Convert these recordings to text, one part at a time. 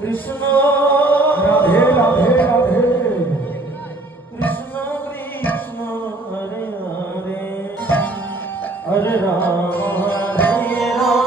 কৃষ্ণ রাধে রাধে রাধে কৃষ্ণ কৃষ্ণ হরে হরে হরে রাম হরে রাম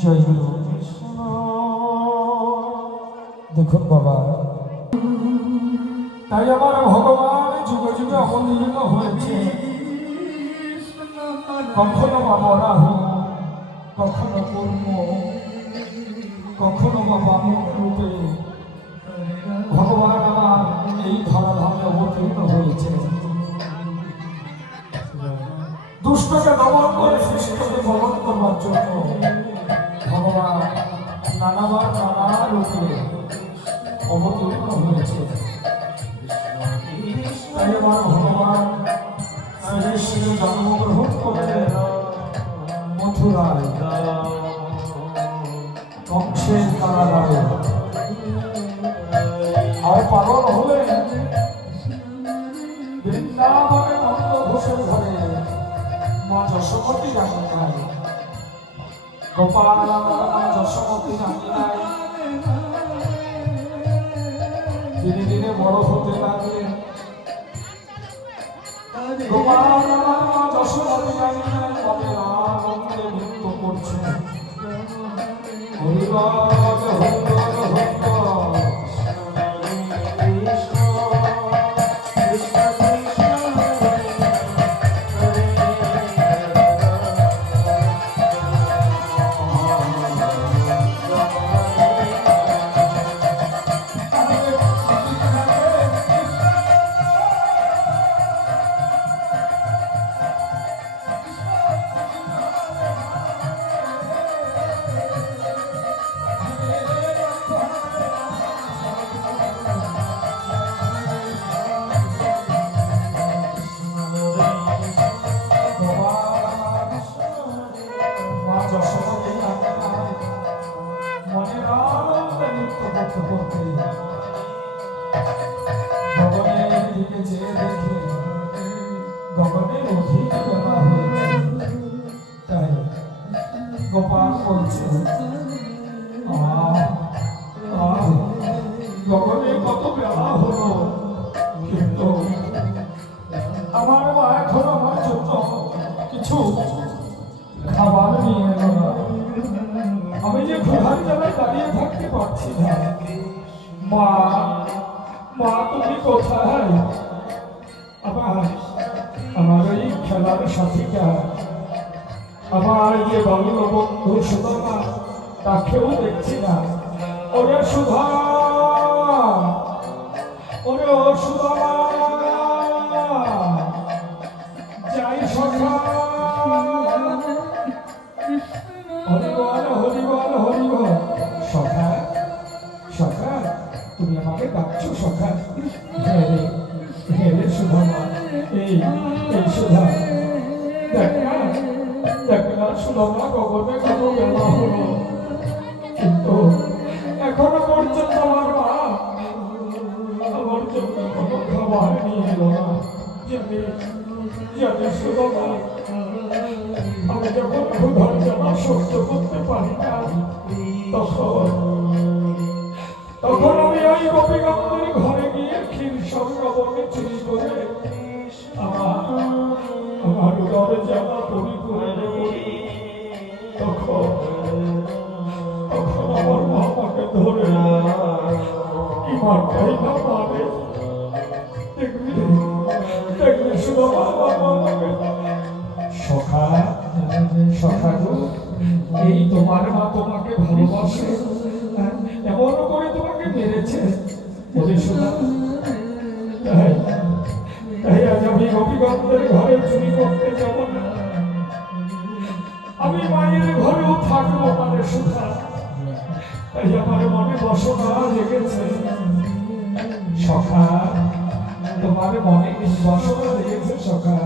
জয় গুরু। দেখুন বাবা, তাই আমার ভগবান যুগে যুগে অবতীর্ণ হয়েছে, কখনো বা বরাহ, কখনো কর্ম, কখনো বা বামন রূপে ভগবান আমার এই ধরাধামে অবতীর্ণ হয়েছে। দুষ্টকে দমন করে সৃষ্টকে বলন করবার জন্য ভগবান নানাবার নানা রূপে অবতীর্ণ হয়েছে। তাই আমার ভগবান শ্রী জন্মগ্রহণ করলেন মথুরায়, কংসের কারাগারে, আর পালন হলেন বৃন্দাবনে নন্দ ঘোষের ঘরে মা যশোমতী রানী নাই। গোপাল মা যশোমতী রানী নাই দিনে দিনে বড় হতে লাগলেন। গোপাল মা যশোমতী রানী নাই মনে আনন্দে নৃত্য করছেন। হরিবল হরিবল হরিবল। ভগবানের দিকে চেয়ে দেখে ভগবানের অধিক বেলা হয়েছে। তাই গোপাল বলছে, ভগবানের কত বেলা হলো, কিন্তু আমার মা এখন আমার জন্য কিছু খাবার নিয়ে এলো না। আমি যে ক্ষুধার জ্বালায় দাঁড়িয়ে থাকতে পারছি না। মা মা তুমি কোথায়? আমার এই খেলার সাথীটা, আমার যে বাংলা বন্ধু সুধা, তাকেও দেখছি না। ওরে সুধা, ওরে ও সুধা, হ্যাঁ রে, হ্যাঁ রে সুধা মা, এই সুধা, দেখ না সুধা মা, গগনে কত বেলা হলো, কিন্তু এখনো পর্যন্ত আমার মা আমার জন্য কোনো খাবার নিয়ে এলো না। জানি সুধা মা, আমি যখন ক্ষুধার জ্বালা সহ্য করতে পারি না, তখন আমি ওই গোপীগঞ্জের ঘরে গিয়ে ক্ষীর সংগমনে চুরি করে আমার উদর জ্বালা পরিপূর্ণ করি। তখন আমার মা আমাকে ধরে কি মারটাই না মারে, দেখবি শুধু আমাকে সখা সখা গো, এই তোমার মা তোমাকে ভালোবাসে, এমন করে তোমাকে মেরেছে বলে শোনা। তাই আজ আমি গোপীগঞ্জের ঘরে চুরি করতে যাব না, আমি মায়ের ঘরেও থাকবো মানে সুধা। তাই আমার মনে বাসনা জেগেছে সখা, তোমার মনে কি বাসনা জেগেছে সখা?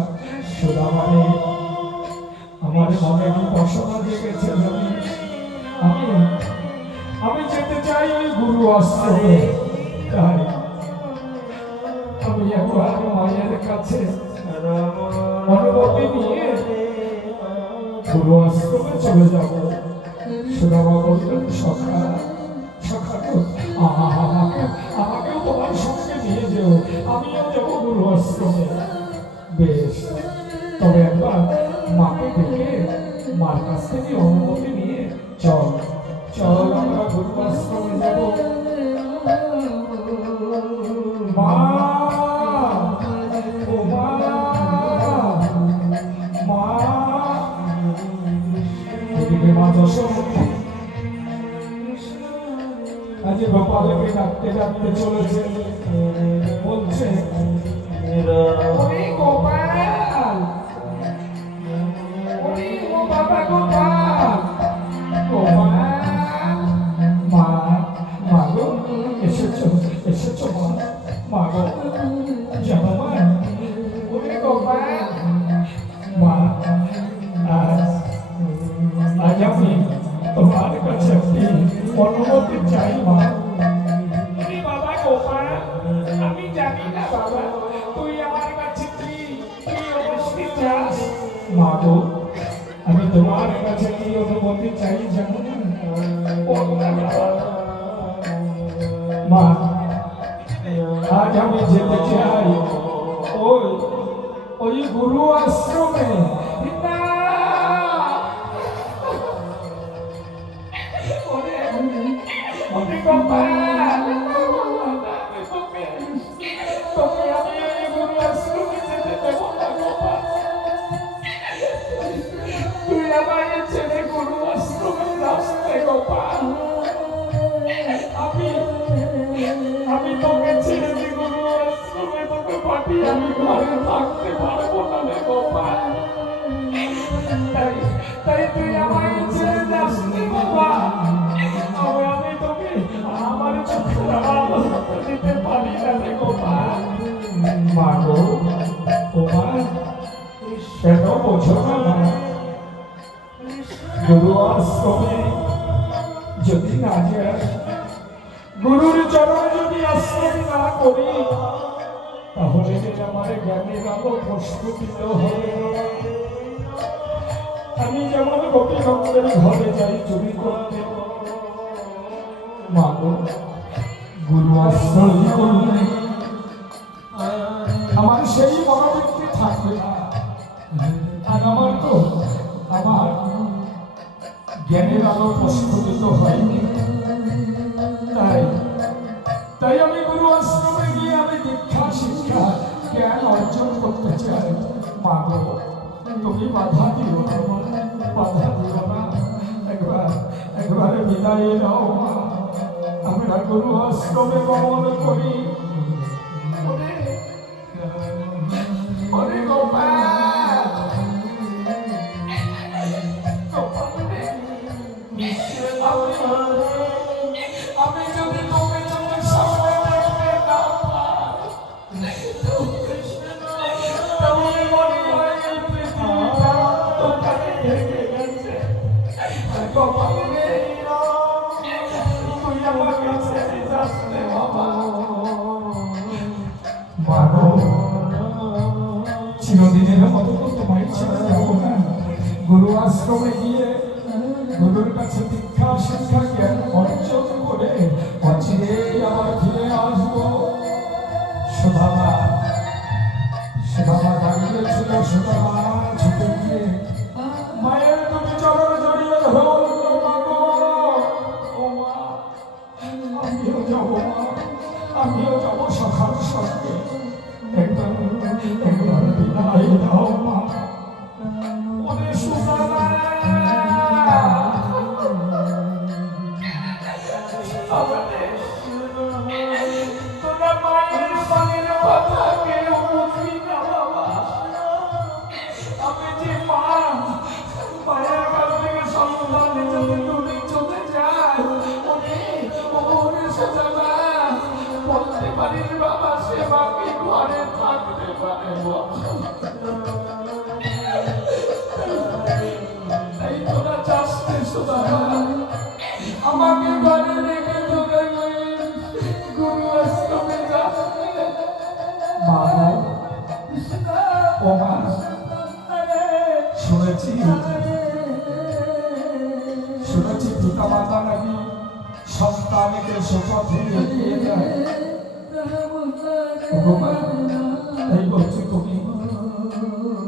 সুধা মানে আমার মনে কি বাসনা জেগেছে জানিস? আমি যেতে চাই ওই গুরু আশ্রমে। তাই আমি একবার মায়ের কাছে অনুমতি নিয়ে গুরু আশ্রমে চলে যাব। সুদামা বললেন সখা সখা আমাকেও তোমার সঙ্গে নিয়ে যেও, আমিও যাবো গুরু আশ্রমে। বেশ, তবে একবার মাকে ডেকে মার কাছ থেকে অনুমতি নিয়ে চল চল আমরা গুরু আশ্রমে যাব। মা, ও মা, মা, এদিকে মা যশোমতী আজ গোপালকে ডাকতে ডাকতে চলেছে, বলছে ওরে গোপাল, ওরে ও বাবা গোপাল, গোপাল, মা, মা গো এসেছো এসেছো মা, মা গো জানো মা, ওরে গোপাল, মা আজ আমি তোমার কাছে একটি অনুমতি চাই মা। আরে বাবা গোপাল, আমি জানি না বাবা তুই আমার কাছে কি অনুমতি চাস। মা গো, আমি তোমার কাছে কি অনুমতি চাই জানো না? মা, আজ আমি যেতে চাই ওই গুরু আশ্রমে। তুই আমায় ছেড়ে গুরু আশ্রমে যাচ্ছে গোপাল, আমি তোকে ছেড়ে দি গুরু আশ্রমে, তোকে পাঠিয়ে আমি ঘরে থাকতে পারবো না রে গোপাল। তাই তুই আমায় ছেড়ে যাসনি বাবা, আমি তোকে আমার চোখের আলো দিতে পারি না রে গোপাল। মা গো, তোমার কেন বোঝো না মা? গুরু আশ্রমে যদি না যাই, গুরুর চরণে যদি আশ্রয় না করি, তাহলে আমার জ্ঞানের আলো প্রস্ফুটিত হবে। আমি যেমন গোপীগঞ্জের ঘরে যাই চুরি করতে, মা গো গুরু আশ্রয় করলে আমার সেই মনোবৃত্তি থাকবে না। আর আমার তো আমার জ্ঞানের আলো প্রস্ফুটিত হয়নি। তাই আমি গুরু আশ্রমে গিয়ে আমি দীক্ষা শিক্ষা জ্ঞান অর্জন করতে চাই। মা গো, তুমি বাধা দিও না, বাধা দিও না, একবার বিদায় নাও মা, আমরা গুরু আশ্রমে গমন করি। আমি যদি তোকে চোখের সামনে দেখতে না পাই, গোপাল রে তুই আমাকে ছেড়ে যাস রে বাবা বাবা চিরদিনের মতো তো তোমায় ছেড়ে যাবো না গুরু আশ্রমে গিয়ে গুরুর কাছে দীক্ষা শিক্ষা জ্ঞান অর্জন করে অচিরে আবার ফিরে আসবো সুধামা সুধামা দাঁড়িয়েছিল সুধামা ছুটে গিয়ে মায়ের দুটি চরণ জড়িয়ে ধরল বাবা ও মা আমিও যাবো মা আমিও যাবো সখার সঙ্গে একবার বিদায় দাও মা ওরে সুধামা তোরা মায়ের বাড়ির কথা কেউ বুঝবি না বাবা আমি যে মা মায়ের কাছ থেকে সন্তান যদি দূরে চলে যায় ওরে সোজা বলতে পারিস বাবা সে বাকি ঘরে থাকতে পারে তাই তোরা চাষতে সোজা আমাকে ঘরে রেখে তোরা গুরু আশ্রমে যাচ্ছে বাবা ও মা শুনেছি পিতা মাতা নাকি সন্তানকে সুপথে এগিয়ে যায় এই বলছি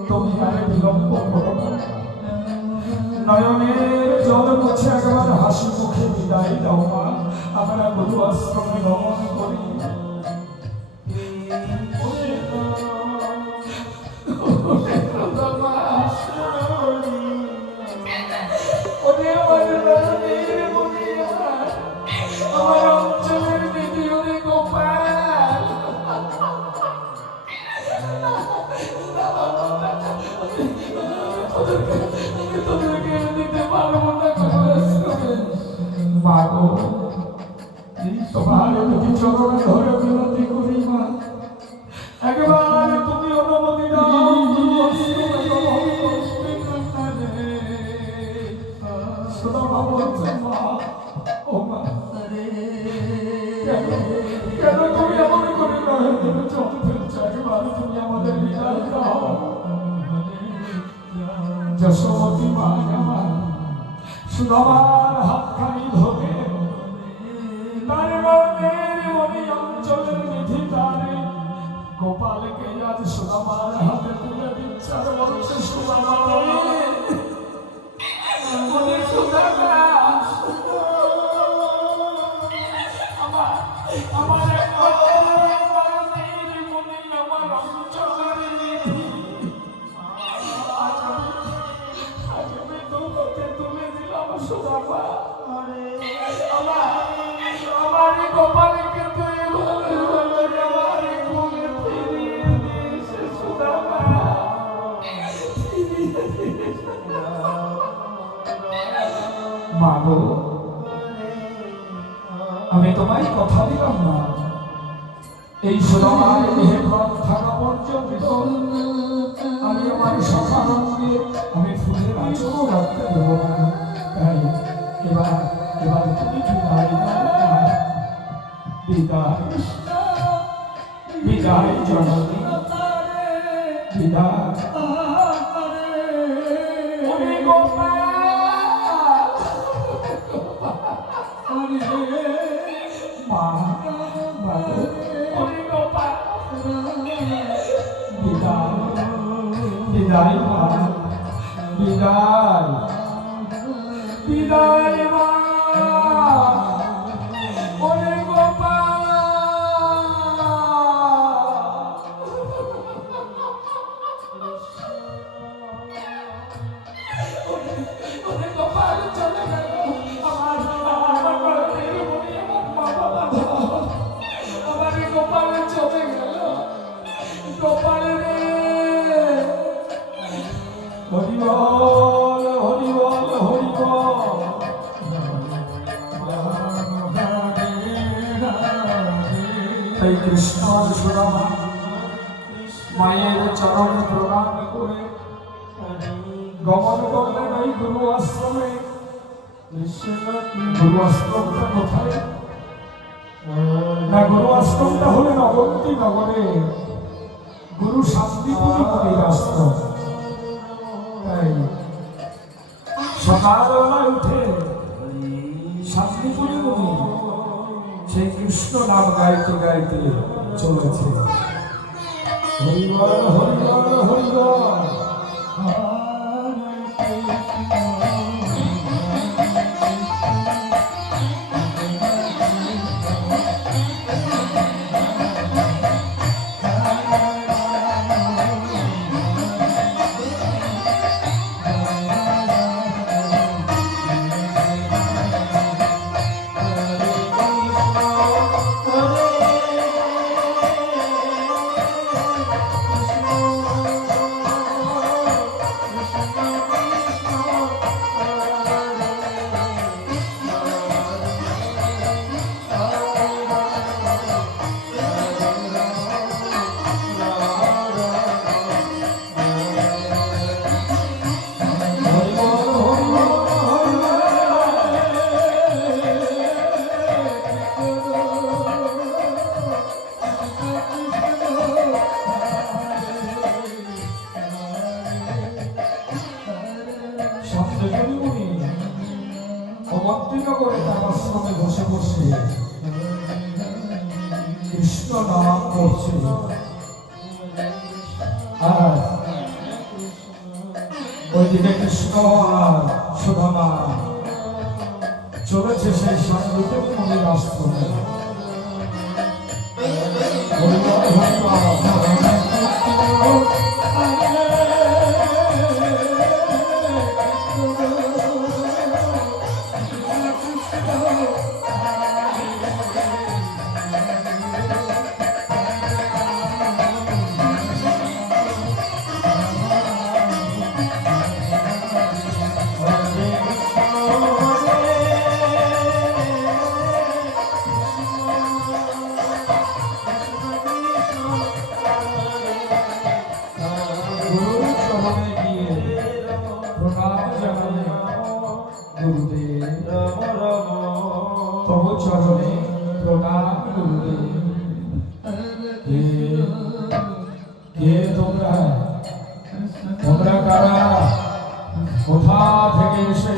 তুমি আরে বিলম্ব করো না নয়নের জল মুছে একবার হাসি মুখে বিদায় দাও মা আমরা গুরু আশ্রমে গমন করি আমার অঞ্চলের দ্বিতীয় গোপাল তোদেরকে দিতে পারবো না মাগো তোমার দুটি চরণে ধরে বিনতি করি মা একবার তুমি অনুমতি দাও সুদামা বলছে মা ও মা কেন তুমি এমন করে নয় চল ফেলছো একবার তুমি আমাদের বিদায় দাও যশোমতী মা আমার সুদামার হাতখানি ধরে তার মনের মনে অঞ্চলের বিধি তারে গোপালকে আজ সুদামার হাতে তুলে দিচ্ছে আর বলছে সুদামা মনে সুদামা আমার গোপালকে মাগো আমি তোমায় কথা দিলাম না এই সুদামার দেহে প্রাণ থাকা পর্যন্ত আমি আমার সখানকে আমি ফুলের আঁচড়ও রাখতে দেব না তাই এবার তুমি বিদায় দাও বিদায় বিদায় জননী বিদায় মা বিদায় বিদায় মা বিদায় বিদায় মা ওরে গোপাল ওরে গোপাল চলে গেল আমার গোপাল চলে গেল গোপাল রে হরি বল হরি বল হরি বল তাই কৃষ্ণ সুদামা মায়ের চরণ প্রণাম করে গমন করলেন ওই গুরু আশ্রমে কৃষ্ণ গুরু আশ্রমটা কোথায়? না, গুরু আশ্রমটা হলে নবন্তী নগরে গুরু শান্তিপুরী মুনির আশ্রম। তাই সকালবেলায় উঠে শান্তিপুরী মুনি সেই কৃষ্ণ নাম গাইতে গাইতে চলেছে। হরিবল হরিবল হরিবল। করে তার আশ্রমে বসে বসে কৃষ্ণ নাম করছে। আর ওইদিকে কৃষ্ণ আর সুদামা চলেছে সেই শান্তিপুরী মুনির আশ্রমে। তব চরণে প্রণাম গুরুদেব। কে তোমরা? তোমরা কারা? কোথা থেকে এসে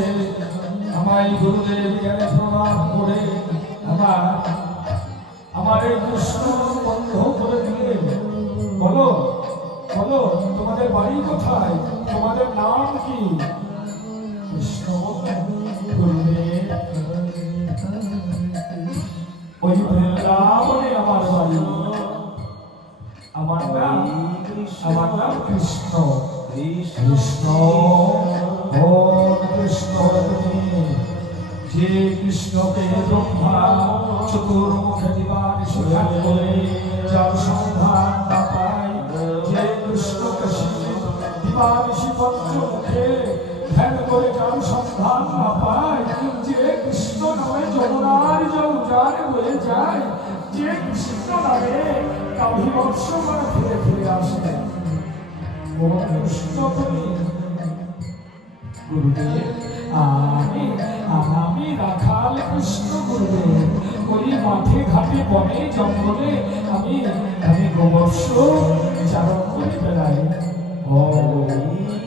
আমায় গুরুদেব জ্ঞানে প্রণাম করে আমার এই কৃষ্ণ বন্ধ করে দিলে? বলো বলো, তোমাদের বাড়ি কোথায়? তোমাদের নাম কি? কৃষ্ণ গুরুদেব, ওই বৃন্দাবনে আমার বাড়ি। আমার নাম কৃষ্ণ। কৃষ্ণ ও কৃষ্ণ, তুমি যে কৃষ্ণকে ব্রহ্মা চতুর্মুখে দিবান সুধান করে যার সন্ধান না পায়, যে কৃষ্ণকে দিবান পঞ্চমুখে ধ্যান করে যার সন্ধান না পায়, যে কৃষ্ণ নামে যমুনার জল উজাড় হয়ে যায়, যে কৃষ্ণ নামে কাভিবৎস করে ফিরে ফিরে আসে, ও কৃষ্ণ তুমি। গুরুদেব, আমি রাখাল কৃষ্ণ গুরুদেব। ওই মাঠে ঘাটে বনে জঙ্গলে আমি গোবর্ষ চারণ করে বেড়াই। ও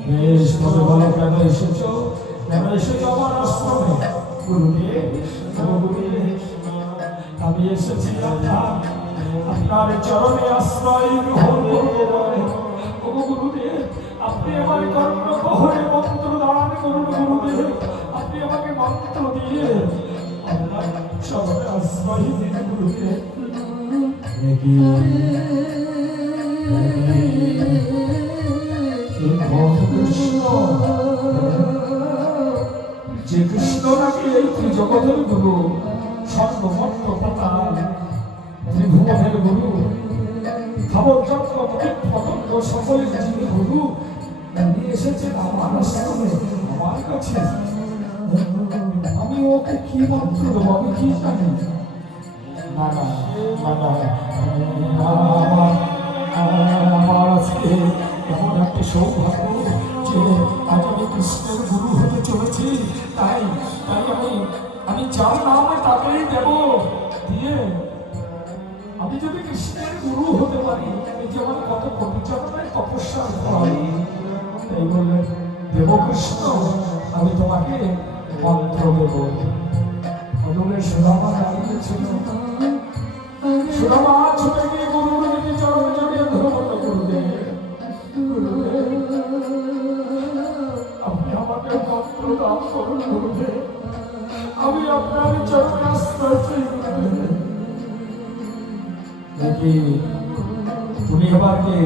বেশ, তবে বলো কেন এসেছো? কেন এসেছো আমার আশ্রমে? গুরুদেব, আমি এসেছি আপনার চরণে আশ্রয় গ্রহণ করব। গুরুদেব, আপনি আমার কর্ণগহরে মন্ত্র দান করুন। গুরুদেব, আপনি আমাকে মন্ত্র দিয়ে আপনার চরণে আশ্রয় দিন। গুরুদেব, যে কৃষ্ণ নাকি এই ত্রিজগতের গুরু, সর্বমত্ত পাতাল ত্রিভুবনের গুরু, খাবরযন্ত্র পতঙ্গ সকলের যিনি গুরু, উনি এসেছেন আমার আশ্রমে, আমার কাছে। আমি ওকে কি মন্ত্র দেবো? আমি কি জানি? না না না, আমার আজকে এমন একটা সৌভাগ্য যে আজ আমি কৃষ্ণের গুরু হতে চলেছি। তাই আমি ও কৃষ্ণ আমি তোমাকে মন্ত্র দেব। অদূরে সুদামা দাঁড়িয়েছিল, সুদামা ছুটে গিয়ে গুরুর দিকে চরণ জড়িয়ে ধর্মত গুরুদেব, আপনি আমাকে মন্ত্র দান করুন গুরুদেব, আমি আপনার চরণে আশ্রয় চাই গুরুদেব। দেখি তুমি এবার কে,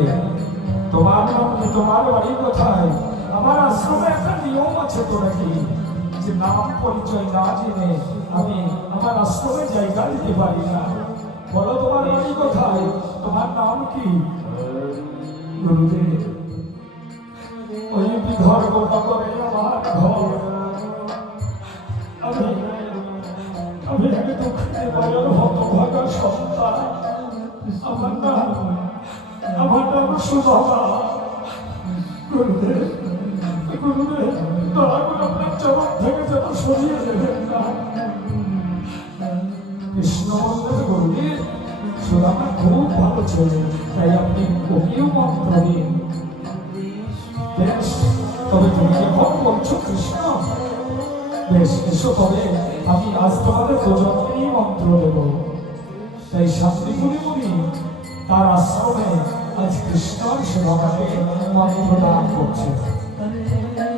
তোমার নাম কি, তোমার বাড়ি কোথায়? আমার আশ্রমে একটা নিয়ম আছে তো নাকি, যে নাম পরিচয় না জেনে আমি আমার আশ্রমে জায়গা দিতে পারি না। বলো তোমার বাড়ি কোথায়, তোমার নাম কি? গুরুদেব ওই বিদর্ভ নগরে আমার ঘর, আমি আমি এক দুঃখে বলার হতভাগা সন্তান। আমার নাম সুদামা। গুরুদেব গুরুদেব দয়া করে আপনার চরণ থেকে যেন সরিয়ে দেবেন না। কৃষ্ণ বললেন গুরুদেব সুদামা খুব ভালো ছেলে, তাই আপনি ওকেও মন্ত্র দিন। বেশ, তবে তুমি যখন বলছো কৃষ্ণ, বেশ এসো, তবে আমি আজ তোমাদের দুজনকেই মন্ত্র দেব। তাই শান্তিপুরি মুনি তার আশ্রমে আজ কৃষ্ণ সুদামাকে মন্ত্র দান করছে।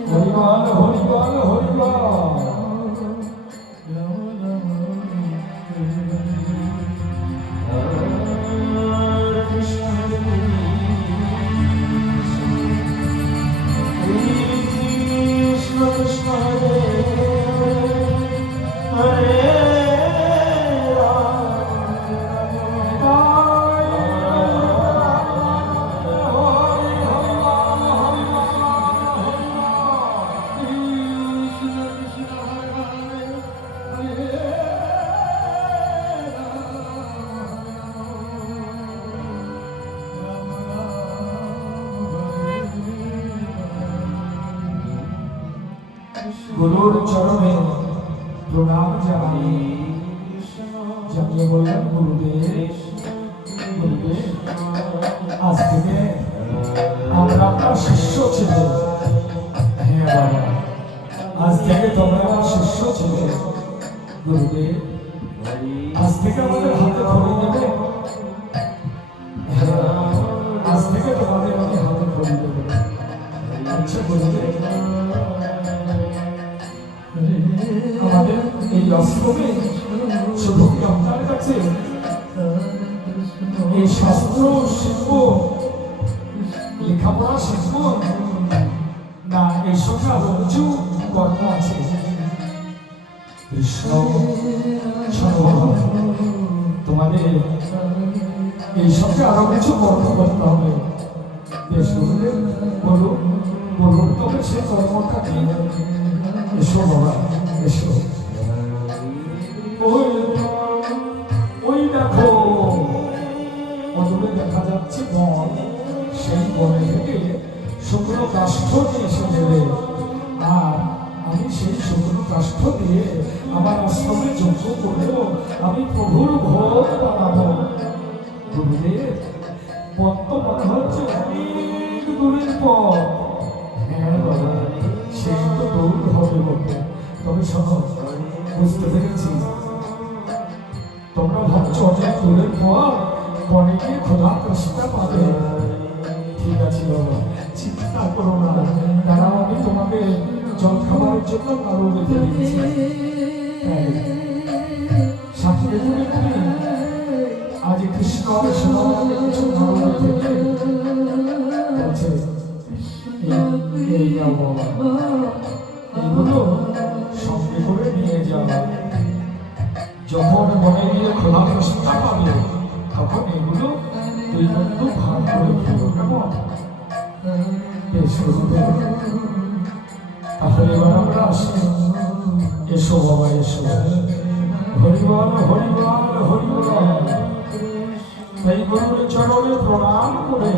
হরিবল হরিবল হরিবল। গুরুর চরণে প্রণাম জানিয়ে বললেন গুরুদেব গুরুদেব আজ থেকে আমরা আপনার শিষ্য ছিল। হ্যাঁ বাবা, আজ থেকে তোমরা আমার শিষ্য ছিলে। গুরুদেব আজ থেকে আমাদের হাতে খড়ি দেবে। হ্যাঁ, আজ থেকে তোমাদের আমি হাতে খড়ি দেবে। আচ্ছা গুরুদেব, আমাদের এই আশ্রমে শুধু কি আপনার কাছে এই শাস্ত্র শিল্প লেখাপড়া শিল্প, না এই সঙ্গে আরো কিছু কর্ম আছে? কৃষ্ণ তোমাদের এই সঙ্গে আরো কিছু কর্ম করতে হবে। বেশ গুরুদেব বলুন বলুন, তবে সে কর্মটা কি? এসো বাবা এসো। ওই দেখো অদূরে দেখা যাচ্ছে বন, সেই বনে থেকে শুকনো কাষ্ঠ নিয়ে এসে দেবে, আর আমি সেই শুকনো কাষ্ঠ দিয়ে আমার আশ্রমে যজ্ঞ করবো, আমি প্রভুর ভোগ বানাবো। গুরুদেব পথ তো মনে হচ্ছে অনেক দূরের পথ। হ্যাঁ বাবা, সেই তো দৌড় হবে বলতে। তবে শোনো, বুঝতে পেরেছি তোমরা ভাবছো অনেক দূরের পর বনে গিয়ে খোদা কৃষ্ণা পাবে। ঠিক আছে বাবা, চিন্তা করো না, দাঁড়াও আমি তোমাকে জল খাবারের জন্য নাড়ু বেঁধে দিচ্ছি। সাথী আজ কৃষ্ণ সুদামাকে কিছু নাড়ু বেঁধে বলছে, এই যাও বাবা, এগুলো সঙ্গে করে নিয়ে যাও। যখন মনে গিয়ে খোলা প্রশ্নটা পাবে, তখন এগুলো দুই বন্ধু ভাগ করে খেলো। কেমন? তাহলে এবার আমরা আসি। এসো বাবা এসো। হরিবল হরিবল হরিবল। এই গুরুর চরণে প্রণাম করে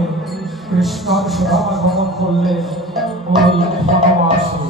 কৃষ্ণর সেবা গমন করলে ওই বনবাসে।